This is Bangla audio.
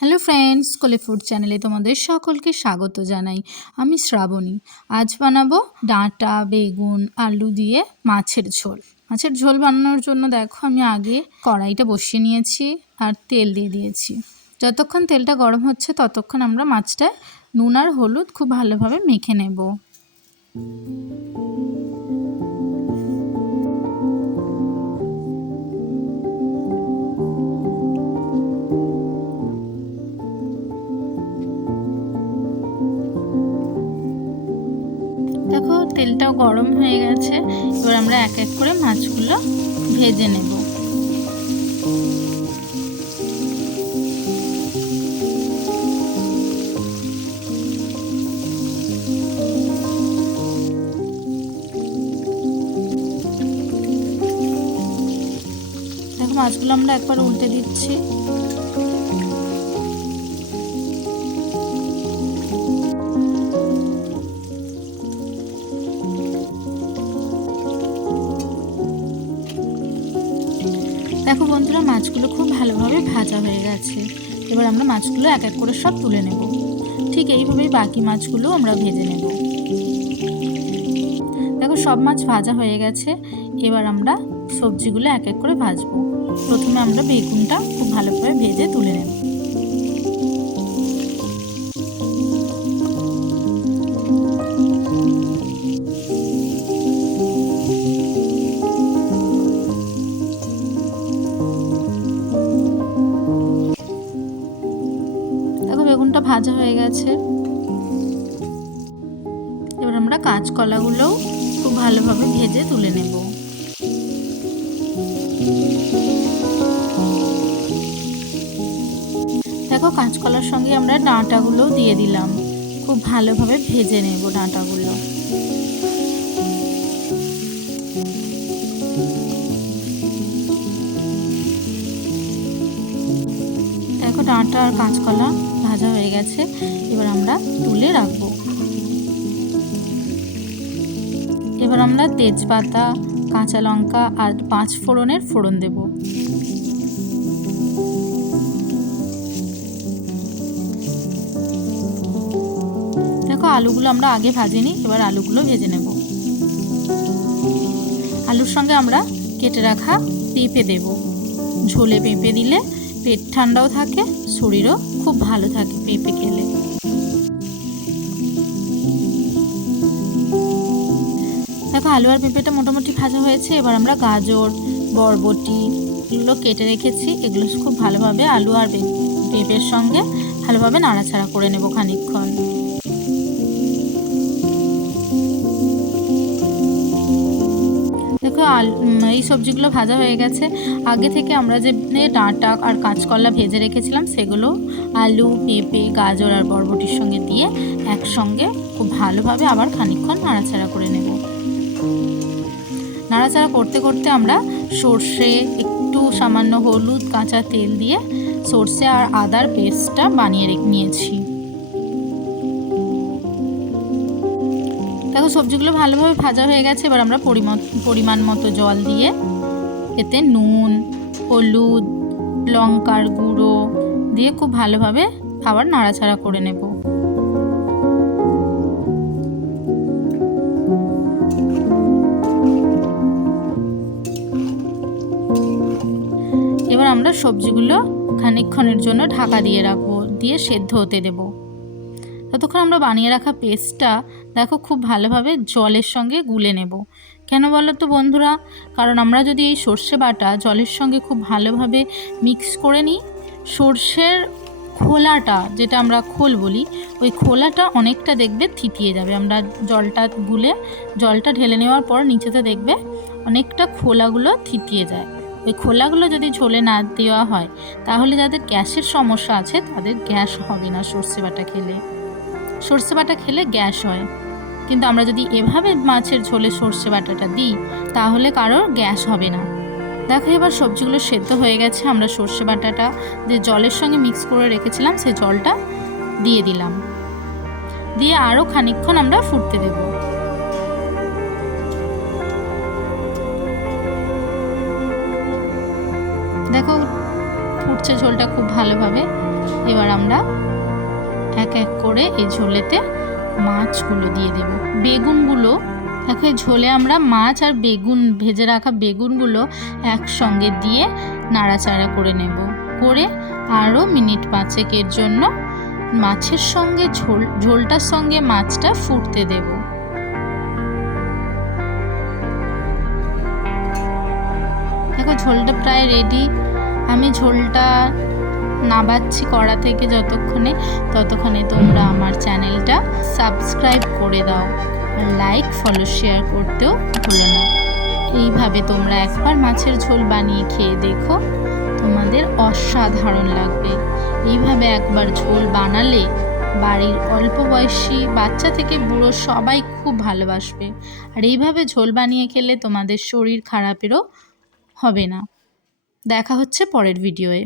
হ্যালো ফ্রেন্ডস, কোলে ফুড চ্যানেলে তোমাদের সকলকে স্বাগত জানাই। আমি শ্রাবণী। আজ বানাবো ডাঁটা, বেগুন, আলু দিয়ে মাছের ঝোল। মাছের ঝোল বানানোর জন্য দেখো আমি আগে কড়াইটা বসিয়ে নিয়েছি আর তেল দিয়ে দিয়েছি। যতক্ষণ তেলটা গরম হচ্ছে ততক্ষণ আমরা মাছটা নুন আর হলুদ খুব ভালোভাবে মেখে নেব। দেখো তেলটাও গরম হয়ে গেছে, এবার আমরা এক এক করে মাছগুলো ভেজে নেব। দেখো মাছগুলো আমরা একবার উল্টে দিচ্ছি। দেখো বন্ধুরা, মাছগুলো খুব ভালোভাবে ভাজা হয়ে গেছে। এবার আমরা মাছগুলো এক এক করে সব তুলে নেব। ঠিক এইভাবেই বাকি মাছগুলো আমরা ভেজে নেব। দেখো সব মাছ ভাজা হয়ে গেছে, এবার আমরা সবজিগুলো এক এক করে ভাজবো। প্রথমে আমরা বেগুনটা খুব ভালোভাবে ভেজে তুলে নেব। দেখো বেগুনটা ভাজা হয়ে গেছে, এবার আমরা কাঁচকলাগুলোও খুব ভালোভাবে ভেজে তুলে নেব। দেখো কাঁচকলার সঙ্গে আমরা ডাঁটাগুলোও দিয়ে দিলাম, খুব ভালোভাবে ভেজে নেব ডাঁটাগুলো। দেখো ডাঁটা আর কাঁচকলা ভাজা হয়ে গেছে, এবার আমরা তুলে রাখবো। এবার আমরা তেজপাতা, কাঁচা লঙ্কা আর 5 ফোড়নের ফোড়ন দেব। দেখো আলুগুলো আমরা আগে ভাজিনি, এবার আলুগুলো ভেজে নেব। আলুর সঙ্গে আমরা কেটে রাখা পেঁপে দেব। ঝোলে পেঁপে দিলে পেট ঠান্ডাও থাকে, শরীরও খুব ভালো থাকে পেঁপে খেলে। দেখো আলু আর পেঁপেটা মোটামুটি ভাজা হয়েছে, এবার আমরা গাজর, বরবটি এগুলো কেটে রেখেছি, এগুলো খুব ভালোভাবে আলু আর পেঁপের সঙ্গে ভালোভাবে নাড়াচাড়া করে নেব খানিকক্ষণ। দেখো এই সবজিগুলো ভাজা হয়ে গেছে। আগে থেকে আমরা যে ডাঁটা আর কাঁচকলা ভেজে রেখেছিলাম সেগুলো আলু, পেঁপে, গাজর আর বরবটির সঙ্গে দিয়ে একসঙ্গে খুব ভালোভাবে আবার খানিকক্ষণ নাড়াচাড়া করে নেব। নাড়াচাড়া করতে করতে আমরা সর্ষে, একটু সামান্য হলুদ, কাঁচা তেল দিয়ে সর্ষে আর আদার পেস্টটা বানিয়ে নিয়েছি। দেখো সবজিগুলো ভালোভাবে ভাজা হয়ে গেছে, এবার আমরা পরিমাণ মতো জল দিয়ে এতে নুন, হলুদ, লঙ্কার গুঁড়ো দিয়ে খুব ভালোভাবে আবার নাড়াচাড়া করে নেব। এবার আমরা সবজিগুলো খানিকক্ষণের জন্য ঢাকা দিয়ে রাখবো, দিয়ে সেদ্ধ হতে দেব। ততক্ষণ আমরা বানিয়ে রাখা পেস্টটা দেখো খুব ভালোভাবে জলের সঙ্গে গুলে নেব। কেন বলো তো বন্ধুরা? কারণ আমরা যদি এই সর্ষে বাটা জলের সঙ্গে খুব ভালোভাবে মিক্স করে নিই, সর্ষের খোলাটা, যেটা আমরা খোল বলি, ওই খোলাটা অনেকটা দেখবে থিতিয়ে যাবে। আমরা জলটা গুলে জলটা ঢেলে নেওয়ার পর নিচেতে দেখবে অনেকটা খোলাগুলো থিতিয়ে যায়। ওই খোলাগুলো যদি ঝোলে না দেওয়া হয় তাহলে যাদের গ্যাসের সমস্যা আছে তাদের গ্যাস হবে না। সর্ষে বাটা খেলে গ্যাস হয়, কিন্তু আমরা যদি এভাবে মাছের ঝোলে সর্ষে বাটাটা দিই তাহলে কারোর গ্যাস হবে না। দেখো এবার সবজিগুলো সেদ্ধ হয়ে গেছে, আমরা সর্ষে বাটাটা যে জলের সঙ্গে মিক্স করে রেখেছিলাম সেই জলটা দিয়ে দিলাম, দিয়ে আরও খানিকক্ষণ আমরা ফুটতে দেব। দেখো ফুটছে ঝোলটা খুব ভালোভাবে, এবার আমরা এক এক করে এই ঝোলেতে মাছগুলো দিয়ে দেব। বেগুনগুলো দেখো, এই ঝোলে আমরা মাছ আর বেগুন, ভেজে রাখা বেগুনগুলো একসঙ্গে দিয়ে নাড়াচাড়া করে নেব। করে আরও মিনিট 5 জন্য মাছের সঙ্গে ঝোলটার সঙ্গে মাছটা ফুটতে দেব। দেখো ঝোলটা প্রায় রেডি। আমি ঝোলটা নাবাচ্ছি কড়া থেকে ততক্ষণে তোমরা আমার চ্যানেলটা সাবস্ক্রাইব করে দাও, আর লাইক, ফলো, শেয়ার করতেও ভুলো না। এইভাবে তোমরা একবার মাছের ঝোল বানিয়ে খেয়ে দেখো, তোমাদের অসাধারণ লাগবে। এইভাবে একবার ঝোল বানালে বাড়ির অল্প বয়সী বাচ্চা থেকে বুড়ো সবাই খুব ভালোবাসবে। আর এইভাবে ঝোল বানিয়ে খেলে তোমাদের শরীর খারাপেরও হবে না। দেখা হচ্ছে পরের ভিডিওয়ে।